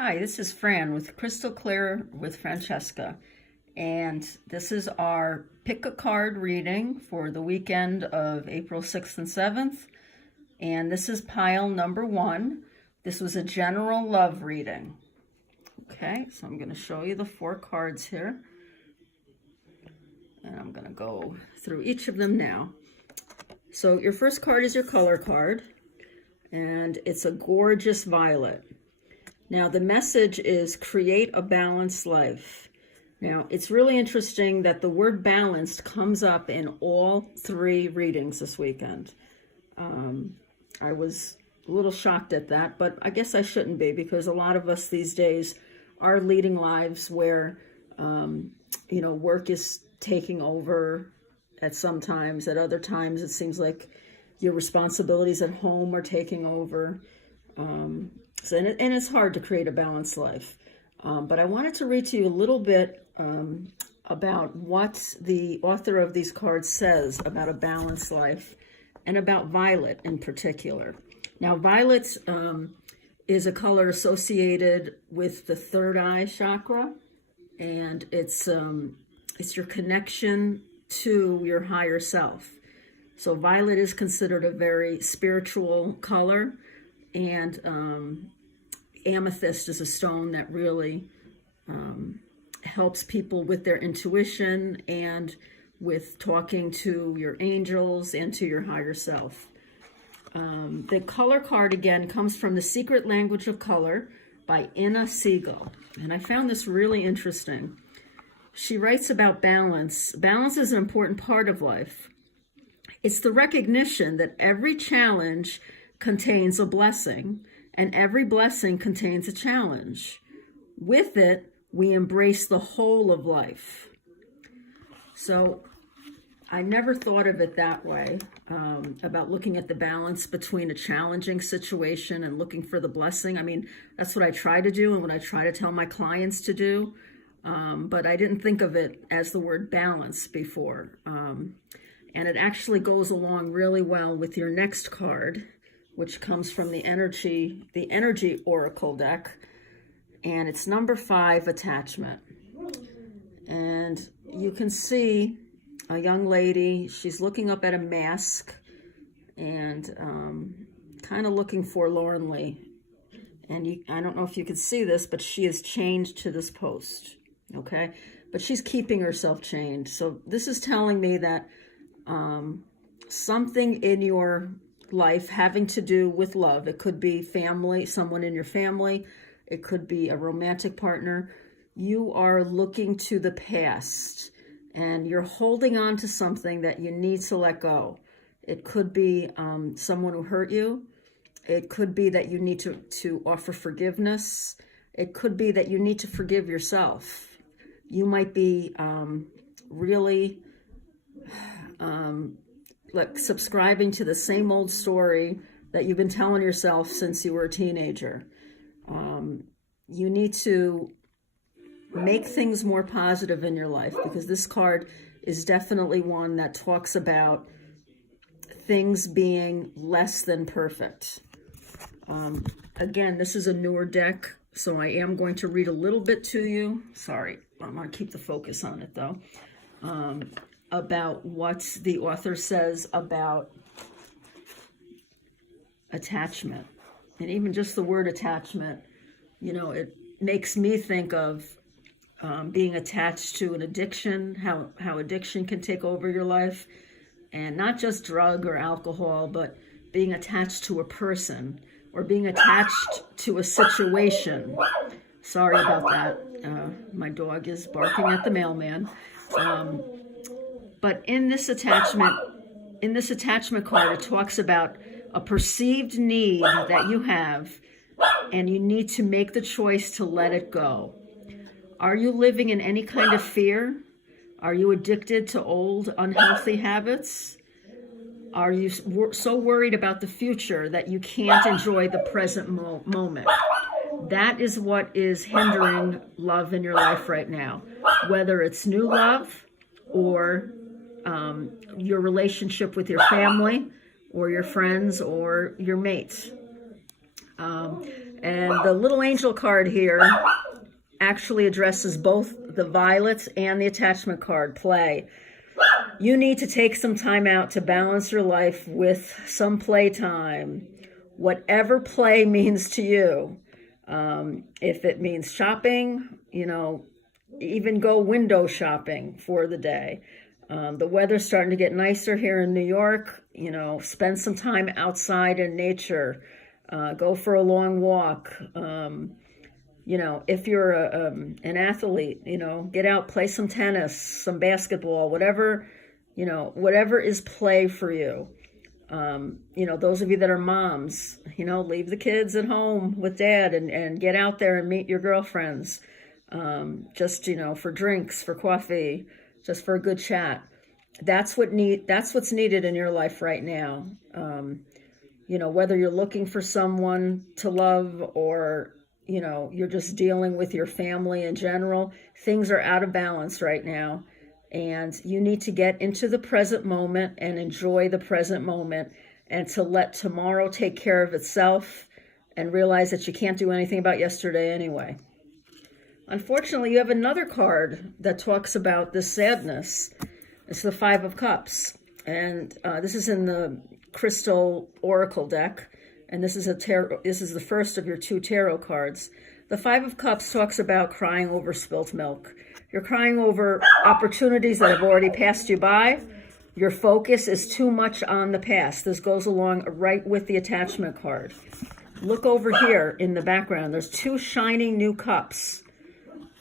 Hi, this is Fran with Crystal Clear with Francesca, and this is our pick a card reading for the weekend of April 6th and 7th, and this is pile number 1. This was a general love reading. Okay, so I'm going to show you the 4 cards here, and I'm going to go through each of them now. So your first card is your color card, and it's a gorgeous violet. Now, the message is create a balanced life. Now, it's really interesting that the word balanced comes up in all 3 readings this weekend. I was a little shocked at that, but I guess I shouldn't be, because a lot of us these days are leading lives where, work is taking over at some times. At other times, it seems like your responsibilities at home are taking over. And it's hard to create a balanced life. But I wanted to read to you a little bit about what the author of these cards says about a balanced life and about violet in particular. Now, violet is a color associated with the third eye chakra, and it's your connection to your higher self. So violet is considered a very spiritual color. And amethyst is a stone that really helps people with their intuition and with talking to your angels and to your higher self. The color card, again, comes from The Secret Language of Color by Ina Siegel. And I found this really interesting. She writes about balance. Balance is an important part of life. It's the recognition that every challenge contains a blessing, and every blessing contains a challenge. With it, we embrace the whole of life. So I never thought of it that way, about looking at the balance between a challenging situation and looking for the blessing. I mean, that's what I try to do and what I try to tell my clients to do, but I didn't think of it as the word balance before. And it actually goes along really well with your next card, which comes from the energy oracle deck, and it's number 5, attachment. And you can see a young lady, she's looking up at a mask and kind of looking forlornly. And I don't know if you can see this, but she is chained to this post, okay? But she's keeping herself chained. So this is telling me that something in your life having to do with love. It could be family, someone in your family. It could be a romantic partner. You are looking to the past and you're holding on to something that you need to let go. It could be someone who hurt you. It could be that you need to offer forgiveness. It could be that you need to forgive yourself. You might be really like subscribing to the same old story that you've been telling yourself since you were a teenager. You need to make things more positive in your life, because this card is definitely one that talks about things being less than perfect. Again, this is a newer deck, so I am going to read a little bit to you. Sorry, I'm going to keep the focus on it though. About what the author says about attachment. And even just the word attachment, it makes me think of being attached to an addiction, how addiction can take over your life, and not just drug or alcohol, but being attached to a person or being attached to a situation. Sorry about that. My dog is barking at the mailman. But in this attachment card, it talks about a perceived need that you have, and you need to make the choice to let it go. Are you living in any kind of fear? Are you addicted to old, unhealthy habits? Are you so worried about the future that you can't enjoy the present moment? That is what is hindering love in your life right now, whether it's new love or your relationship with your family or your friends or your mates. And the little angel card here actually addresses both the violets and the attachment card, play. You need to take some time out to balance your life with some playtime, whatever play means to you. If it means shopping, even go window shopping for the day. The weather's starting to get nicer here in New York. Spend some time outside in nature. Go for a long walk. If you're an athlete, get out, play some tennis, some basketball, whatever is play for you. Those of you that are moms, leave the kids at home with dad and get out there and meet your girlfriends. Just, for drinks, for coffee, just for a good chat. That's what's needed in your life right now. Whether you're looking for someone to love or, you're just dealing with your family in general, things are out of balance right now. And you need to get into the present moment and enjoy the present moment, and to let tomorrow take care of itself and realize that you can't do anything about yesterday anyway. Unfortunately, you have another card that talks about this sadness. It's the Five of Cups. And this is in the Crystal Oracle deck. And this is the first of your 2 tarot cards. The Five of Cups talks about crying over spilt milk. You're crying over opportunities that have already passed you by. Your focus is too much on the past. This goes along right with the attachment card. Look over here in the background. There's 2 shining new cups.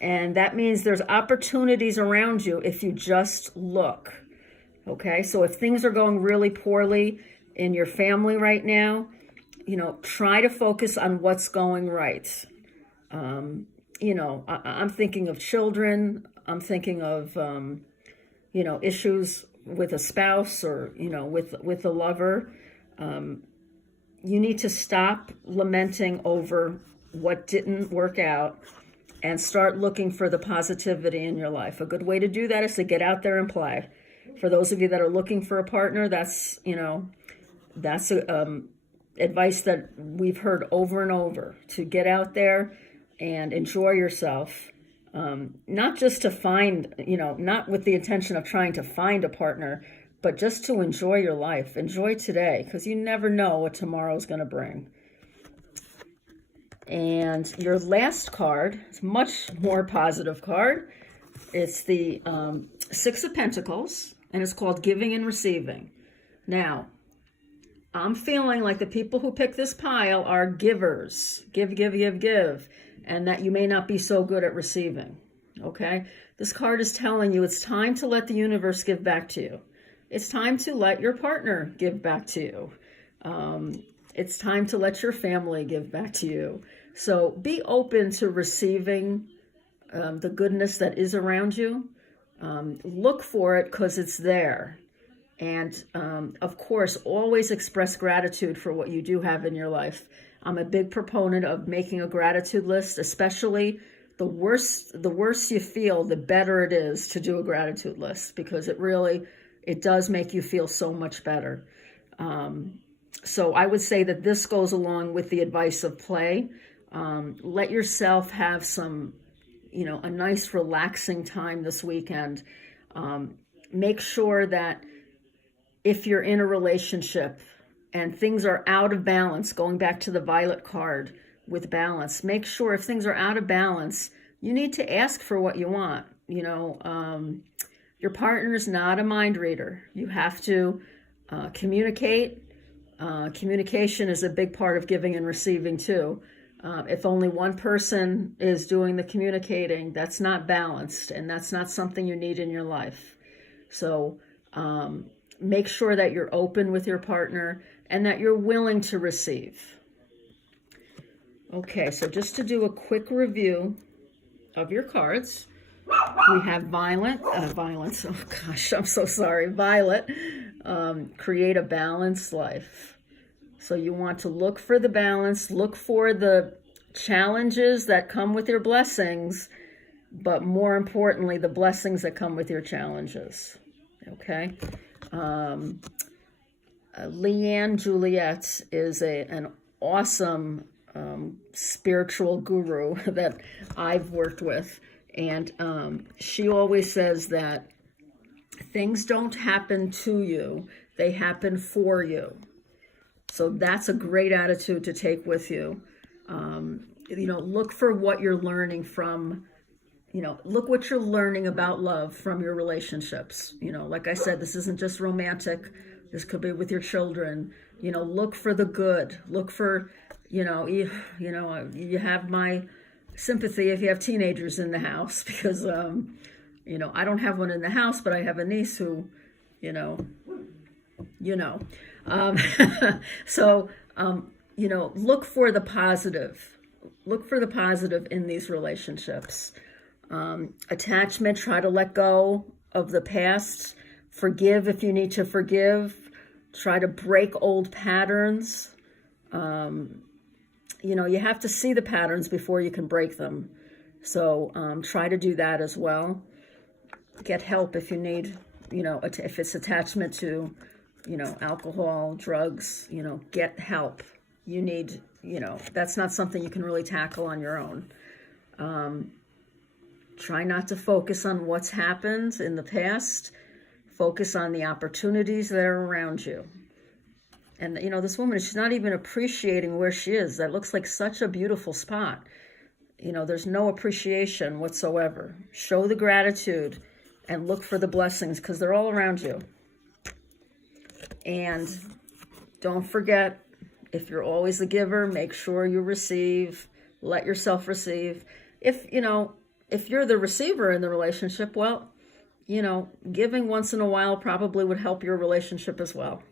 And that means there's opportunities around you if you just look. Okay, so if things are going really poorly in your family right now, try to focus on what's going right. I'm thinking of children. I'm thinking of, issues with a spouse or, with a lover. You need to stop lamenting over what didn't work out and start looking for the positivity in your life. A good way to do that is to get out there and play. For those of you that are looking for a partner, that's advice that we've heard over and over, to get out there and enjoy yourself. Not just to find, not with the intention of trying to find a partner, but just to enjoy your life. Enjoy today, because you never know what tomorrow's going to bring. And your last card is a much more positive card. It's the Six of Pentacles, and it's called Giving and Receiving. Now, I'm feeling like the people who pick this pile are givers. Give, give, give, give. And that you may not be so good at receiving. Okay? This card is telling you it's time to let the universe give back to you. It's time to let your partner give back to you. It's time to let your family give back to you. So be open to receiving the goodness that is around you. Look for it because it's there. And of course, always express gratitude for what you do have in your life. I'm a big proponent of making a gratitude list, especially the worse you feel, the better it is to do a gratitude list, because it does make you feel so much better. So I would say that this goes along with the advice of play. Let yourself have some, a nice relaxing time this weekend. Make sure that if you're in a relationship and things are out of balance, going back to the violet card with balance, make sure if things are out of balance, you need to ask for what you want. Your partner's not a mind reader. You have to communicate. Communication is a big part of giving and receiving too. If only one person is doing the communicating, that's not balanced, and that's not something you need in your life. So make sure that you're open with your partner and that you're willing to receive. Okay, so just to do a quick review of your cards, we have violence. Oh gosh, I'm so sorry. Violet, create a balanced life. So you want to look for the balance, look for the challenges that come with your blessings, but more importantly, the blessings that come with your challenges. Okay. Leanne Juliet is an awesome spiritual guru that I've worked with. And she always says that things don't happen to you, they happen for you. So that's a great attitude to take with you. Look for what you're learning from, look what you're learning about love from your relationships. Like I said, this isn't just romantic. This could be with your children. Look for the good. Look for, you have my sympathy if you have teenagers in the house, because, I don't have one in the house, but I have a niece who, so, look for the positive. Look for the positive in these relationships. Attachment, try to let go of the past. Forgive if you need to forgive. Try to break old patterns. You have to see the patterns before you can break them. So try to do that as well. Get help if you need, if it's attachment to, alcohol, drugs, get help. You need, that's not something you can really tackle on your own. Try not to focus on what's happened in the past. Focus on the opportunities that are around you. And, this woman, she's not even appreciating where she is. That looks like such a beautiful spot. There's no appreciation whatsoever. Show the gratitude and look for the blessings, because they're all around you. And don't forget, if you're always the giver, make sure you receive. Let yourself receive. If you're the receiver in the relationship, well, giving once in a while probably would help your relationship as well.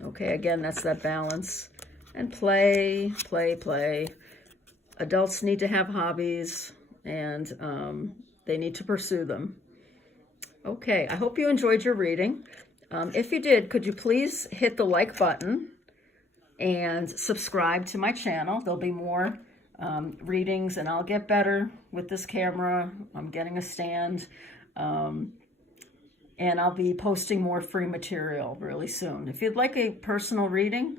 Okay, again, that's that balance. And play. Adults need to have hobbies, and they need to pursue them. Okay, I hope you enjoyed your reading. If you did, could you please hit the like button and subscribe to my channel? There'll be more readings, and I'll get better with this camera. I'm getting a stand. And I'll be posting more free material really soon. If you'd like a personal reading,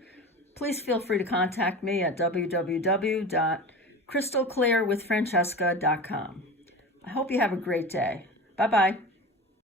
please feel free to contact me at www.crystalclearwithfrancesca.com. I hope you have a great day. Bye-bye.